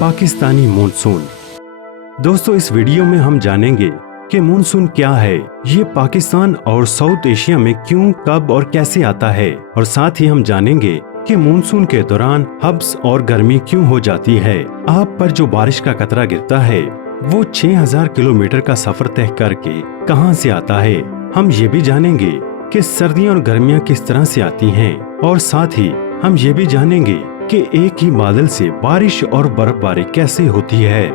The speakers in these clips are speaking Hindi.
पाकिस्तानी मानसून। दोस्तों, इस वीडियो में हम जानेंगे कि मानसून क्या है, ये पाकिस्तान और साउथ एशिया में क्यों, कब और कैसे आता है, और साथ ही हम जानेंगे कि मानसून के दौरान हब्स और गर्मी क्यों हो जाती है। आप पर जो बारिश का कतरा गिरता है वो 6000 किलोमीटर का सफर तय करके कहां से आता है। हम ये भी जानेंगे कि सर्दियां और गर्मियां किस तरह से आती हैं, और साथ ही हम ये भी जानेंगे कि एक ही बादल से बारिश और बर्फबारी कैसे होती है।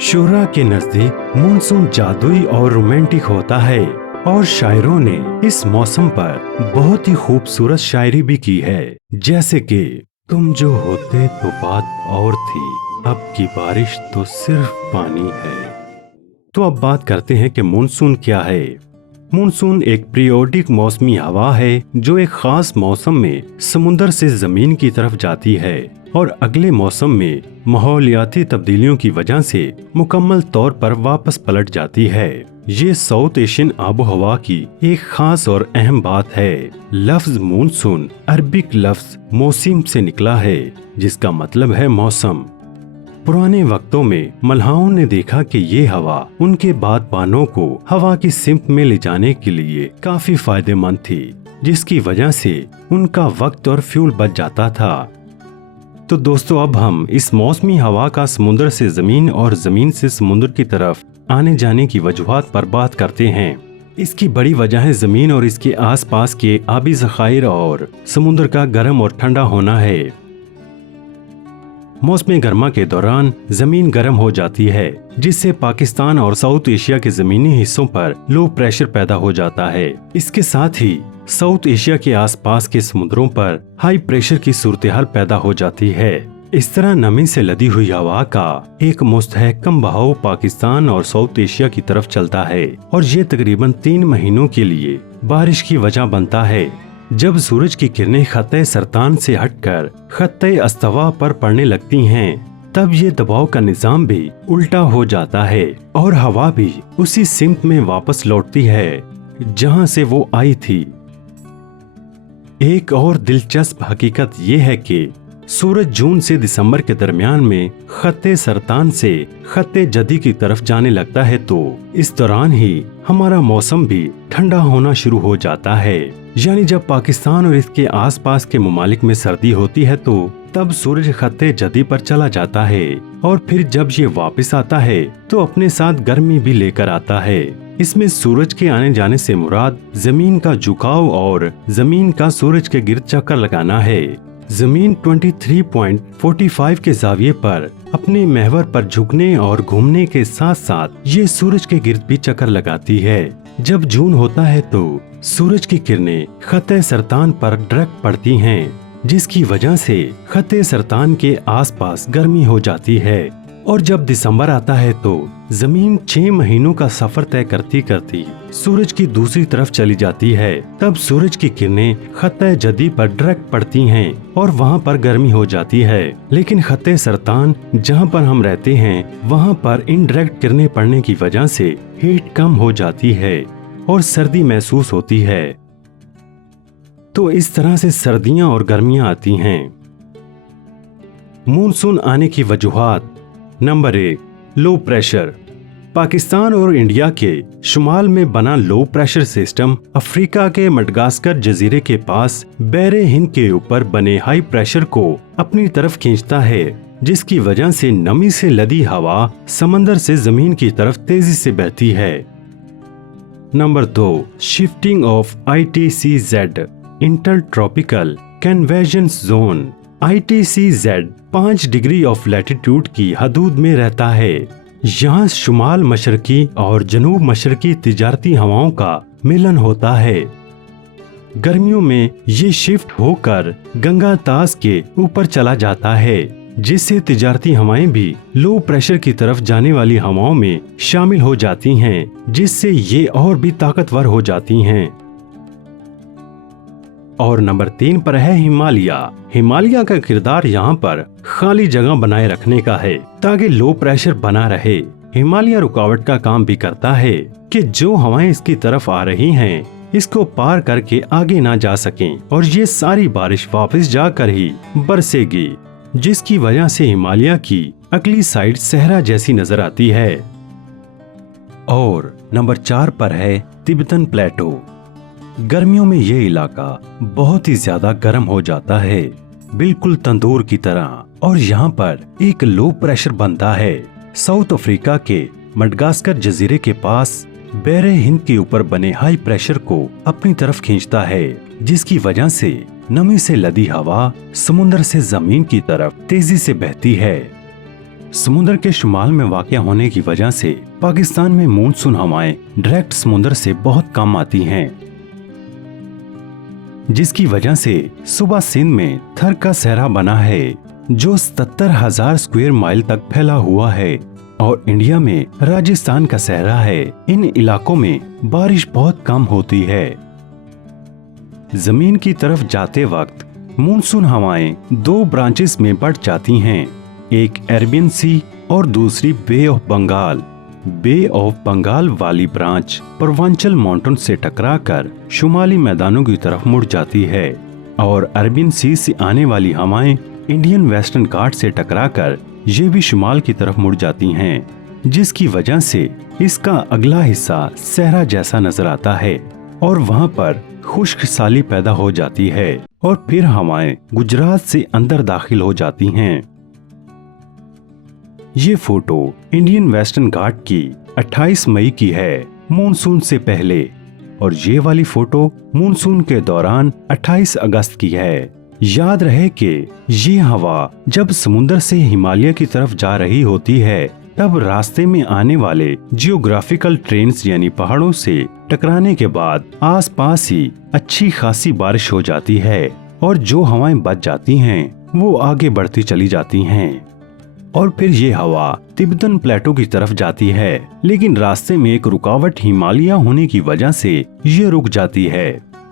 शुरा के नजदीक मानसून जादुई और रोमांटिक होता है, और शायरों ने इस मौसम पर बहुत ही खूबसूरत शायरी भी की है, जैसे कि तुम जो होते तो बात और थी, अब की बारिश तो सिर्फ पानी है। तो अब बात करते हैं कि मानसून क्या है। मानसून एक पीरियोडिक मौसमी हवा है जो एक खास मौसम में समुद्र से जमीन की तरफ जाती है और अगले मौसम में माहौलियाती तब्दीलियों की वजह से मुकम्मल तौर पर वापस पलट जाती है। ये साउथ एशियन आबो हवा की एक खास और अहम बात है। लफ्ज मानसून अरबिक लफ्ज मौसिम से निकला है, जिसका मतलब है मौसम। पुराने वक्तों में मल्हाओं ने देखा कि ये हवा उनके बागबानों को हवा की सिमत में ले जाने के लिए काफी फायदेमंद थी, जिसकी वजह से उनका वक्त और फ्यूल बच जाता था। तो दोस्तों, अब हम इस मौसमी हवा का समुद्र से जमीन और जमीन से समुद्र की तरफ आने जाने की वजूहात पर बात करते हैं। इसकी बड़ी वजह है जमीन और इसके आसपास के आबी ज़खायर और समुद्र का गर्म और ठंडा होना है। मौसम गर्मा के दौरान जमीन गर्म हो जाती है, जिससे पाकिस्तान और साउथ एशिया के जमीनी हिस्सों पर लो प्रेशर पैदा हो जाता है। इसके साथ ही साउथ एशिया के आसपास के समुद्रों पर हाई प्रेशर की सूरत-ए-हाल पैदा हो जाती है। इस तरह नमी से लदी हुई हवा का एक मुस्तहकम बहाव पाकिस्तान और साउथ एशिया की तरफ चलता है, और ये तकरीबन 3 महीनों के लिए बारिश की वजह बनता है। जब सूरज की किरणें खत्ते सरतान से हटकर खत्ते अस्तवा पर पड़ने लगती हैं, तब ये दबाव का निजाम भी उल्टा हो जाता है और हवा भी उसी सिमत में वापस लौटती है जहां से वो आई थी। एक और दिलचस्प हकीकत ये है कि सूरज जून से दिसंबर के दरमियान में खत्ते सरतान से खत्ते जदी की तरफ जाने लगता है, तो इस दौरान ही हमारा मौसम भी ठंडा होना शुरू हो जाता है। यानी जब पाकिस्तान और इसके आसपास के ममालिक में सर्दी होती है, तो तब सूरज खत्ते जदी पर चला जाता है, और फिर जब ये वापस आता है तो अपने साथ गर्मी भी लेकर आता है। इसमें सूरज के आने जाने से मुराद जमीन का झुकाव और जमीन का सूरज के गिर्द चक्कर लगाना है। जमीन 23.45 के जाविये पर अपने महवर पर झुकने और घूमने के साथ साथ ये सूरज के गिर्द भी चक्कर लगाती है। जब जून होता है तो सूरज की किरणें खत्ते सरतान पर डायरेक्ट पड़ती हैं, जिसकी वजह से खत्ते सरतान के आसपास गर्मी हो जाती है। और जब दिसंबर आता है तो जमीन 6 महीनों का सफर तय करती करती सूरज की दूसरी तरफ चली जाती है। तब सूरज की किरणें खत्ते जदी पर डायरेक्ट पड़ती हैं और वहाँ पर गर्मी हो जाती है। लेकिन खत्ते सरतान जहाँ पर हम रहते हैं, वहाँ पर इनडायरेक्ट किरणें पड़ने की वजह से हीट कम हो जाती है और सर्दी महसूस होती है। तो इस तरह से सर्दियाँ और गर्मियाँ आती हैं। मानसून आने की वजूहात। Number 1, low pressure. पाकिस्तान और इंडिया के शुमाल में बना लो प्रेशर सिस्टम अफ्रीका के मडगास्कर जजीरे के पास बहरे हिंद के ऊपर बने हाई प्रेशर को अपनी तरफ खींचता है, जिसकी वजह से नमी से लदी हवा समंदर से जमीन की तरफ तेजी से बहती है। Number 2, shifting of ITCZ inter tropical convergence zone. ITCZ 5 degree of latitude की हदूद में रहता है। यहाँ शुमाल मशरकी और जनूब मशरकी तिजारती हवाओं का मिलन होता है। गर्मियों में ये शिफ्ट होकर गंगा तास के ऊपर चला जाता है, जिससे तिजारती हवाएं भी लो प्रेशर की तरफ जाने वाली हवाओं में शामिल हो जाती हैं, जिससे ये और भी ताकतवर हो जाती हैं। और नंबर 3 पर है हिमालय। हिमालय का किरदार यहाँ पर खाली जगह बनाए रखने का है ताकि लो प्रेशर बना रहे। हिमालय रुकावट का काम भी करता है कि जो हवाएं इसकी तरफ आ रही हैं, इसको पार करके आगे ना जा सकें और ये सारी बारिश वापस जाकर ही बरसेगी। जिसकी वजह से हिमालय की अगली साइड सहरा जैसी नजर आती है। और नंबर 4 पर है तिब्बतन प्लेटो। गर्मियों में ये इलाका बहुत ही ज्यादा गर्म हो जाता है, बिल्कुल तंदूर की तरह, और यहाँ पर एक लो प्रेशर बनता है। साउथ अफ्रीका के मडगास्कर जजीरे के पास बहरे हिंद के ऊपर बने हाई प्रेशर को अपनी तरफ खींचता है, जिसकी वजह से नमी से लदी हवा समुद्र से जमीन की तरफ तेजी से बहती है। समुद्र के शुमाल में वाक़या होने की वजह से पाकिस्तान में मानसून हवाएं डायरेक्ट समुद्र से बहुत कम आती हैं, जिसकी वजह से सुबह सिंध में थर का सहरा बना है जो 77,000 स्क्वायर माइल तक फैला हुआ है, और इंडिया में राजस्थान का सहरा है। इन इलाकों में बारिश बहुत कम होती है। जमीन की तरफ जाते वक्त मानसून हवाएं 2 ब्रांचेस में बढ़ जाती हैं, एक अरेबियन सी और दूसरी bay of Bengal. Bay of Bengal वाली ब्रांच पूर्वांचल माउंटेन से टकराकर शुमाली मैदानों की तरफ मुड़ जाती है, और अरेबियन सी से आने वाली हवाएं इंडियन वेस्टर्न घाट से टकराकर ये भी शुमाल की तरफ मुड़ जाती हैं, जिसकी वजह से इसका अगला हिस्सा सहरा जैसा नजर आता है, और वहाँ पर खुश्क साली पैदा हो जाती है, और फिर हवाएं गुजरात से अंदर दाखिल हो जाती हैं। ये फोटो इंडियन वेस्टर्न घाट की 28 मई की है, मानसून से पहले, और ये वाली फोटो मानसून के दौरान 28 अगस्त की है। याद रहे कि ये हवा जब समुद्र से हिमालय की तरफ जा रही होती है, तब रास्ते में आने वाले जियोग्राफिकल ट्रेंड्स यानी पहाड़ों से टकराने के बाद आसपास ही अच्छी खासी बारिश हो जाती है, और जो हवाएं बच जाती हैं वो आगे बढ़ती चली जाती हैं, और फिर ये हवा तिब्बतन प्लेटो की तरफ जाती है, लेकिन रास्ते में एक रुकावट हिमालय होने की वजह से ये रुक जाती है।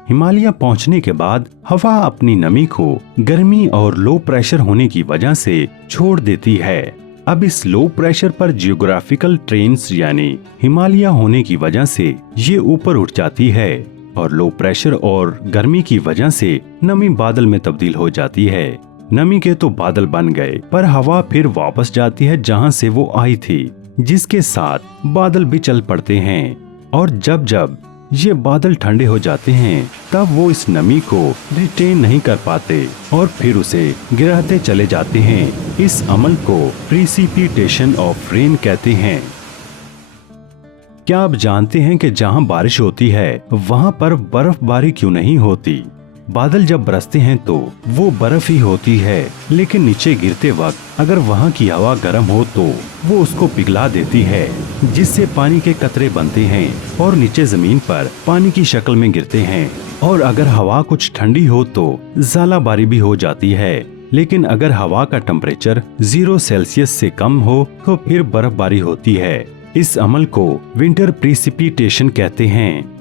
हिमालय पहुंचने के बाद हवा अपनी नमी को गर्मी और लो प्रेशर होने की वजह से छोड़ देती है। अब इस लो प्रेशर पर जियोग्राफिकल ट्रेंड्स यानी हिमालय होने की वजह से ये ऊपर उठ जाती है, और लो प्रेशर और गर्मी की वजह से नमी बादल में तब्दील हो जाती है। नमी के तो बादल बन गए, पर हवा फिर वापस जाती है जहां से वो आई थी, जिसके साथ बादल भी चल पड़ते हैं, और जब जब ये बादल ठंडे हो जाते हैं तब वो इस नमी को रिटेन नहीं कर पाते और फिर उसे गिराते चले जाते हैं। इस अमल को प्रिसिपिटेशन ऑफ रेन कहते हैं। क्या आप जानते हैं कि जहां बारिश होती है वहां पर बर्फबारी क्यों नहीं होती? बादल जब बरसते हैं तो वो बर्फ ही होती है, लेकिन नीचे गिरते वक्त अगर वहाँ की हवा गर्म हो तो वो उसको पिघला देती है, जिससे पानी के कतरे बनते हैं और नीचे जमीन पर पानी की शक्ल में गिरते हैं। और अगर हवा कुछ ठंडी हो तो ज़ालाबारी भी हो जाती है, लेकिन अगर हवा का टेम्परेचर 0 सेल्सियस से कम हो तो फिर बर्फबारी होती है। इस अमल को विंटर प्रिसिपिटेशन कहते हैं।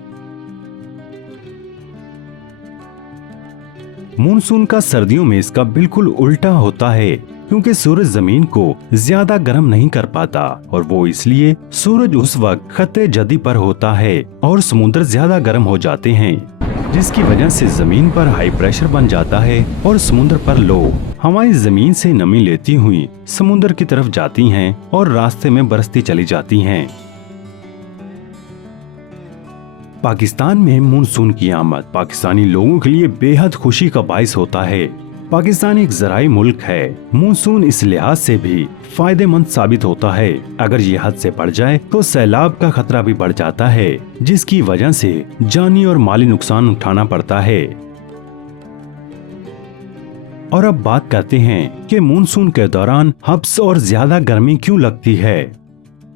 मानसून का सर्दियों में इसका बिल्कुल उल्टा होता है, क्योंकि सूरज जमीन को ज्यादा गर्म नहीं कर पाता, और वो इसलिए सूरज उस वक्त खत्ते जदी पर होता है और समुद्र ज्यादा गर्म हो जाते हैं, जिसकी वजह से जमीन पर हाई प्रेशर बन जाता है और समुद्र पर लो। हवाएं जमीन से नमी लेती हुई समुद्र की तरफ जाती हैं और रास्ते में बरसती चली जाती हैं। पाकिस्तान में मानसून की आमद पाकिस्तानी लोगों के लिए बेहद खुशी का बाइस होता है। पाकिस्तान एक ज़राई मुल्क है। मानसून इस लिहाज से भी फायदेमंद साबित होता है। अगर ये हद से बढ़ जाए तो सैलाब का खतरा भी बढ़ जाता है, जिसकी वजह से जानी और माली नुकसान उठाना पड़ता है। और अब बात करते हैं कि मानसून के दौरान हब्स और ज्यादा गर्मी क्यों लगती है।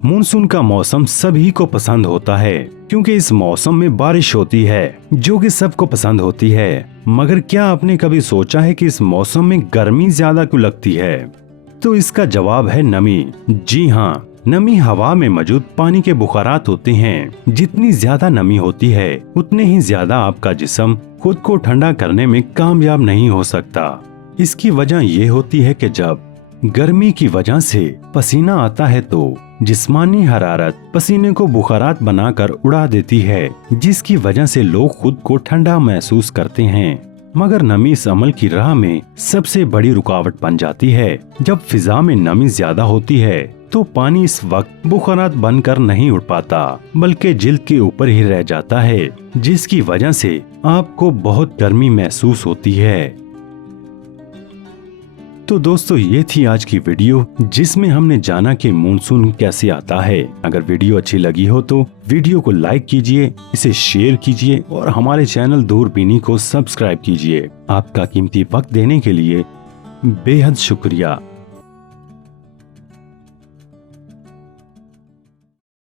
मानसून का मौसम सभी को पसंद होता है, क्योंकि इस मौसम में बारिश होती है, जो कि सबको पसंद होती है। मगर क्या आपने कभी सोचा है कि इस मौसम में गर्मी ज्यादा क्यों लगती है? तो इसका जवाब है नमी। जी हाँ, नमी हवा में मौजूद पानी के बुखारात होते हैं। जितनी ज्यादा नमी होती है उतने ही ज्यादा आपका जिस्म खुद को ठंडा करने में कामयाब नहीं हो सकता। इसकी वजह ये होती है कि जब गर्मी की वजह से पसीना आता है तो जिस्मानी हरारत पसीने को बुखारात बनाकर उड़ा देती है, जिसकी वजह से लोग खुद को ठंडा महसूस करते हैं। मगर नमी इस अमल की राह में सबसे बड़ी रुकावट बन जाती है। जब फिजा में नमी ज्यादा होती है तो पानी इस वक्त बुखारात बनकर नहीं उड़ पाता, बल्कि जिल्द के ऊपर ही रह जाता है, जिसकी वजह से आपको बहुत गर्मी महसूस होती है। तो दोस्तों, ये थी आज की वीडियो जिसमें हमने जाना कि मानसून कैसे आता है। अगर वीडियो अच्छी लगी हो तो वीडियो को लाइक कीजिए, इसे शेयर कीजिए और हमारे चैनल दूरबीनी को सब्सक्राइब कीजिए। आपका कीमती वक्त देने के लिए बेहद शुक्रिया।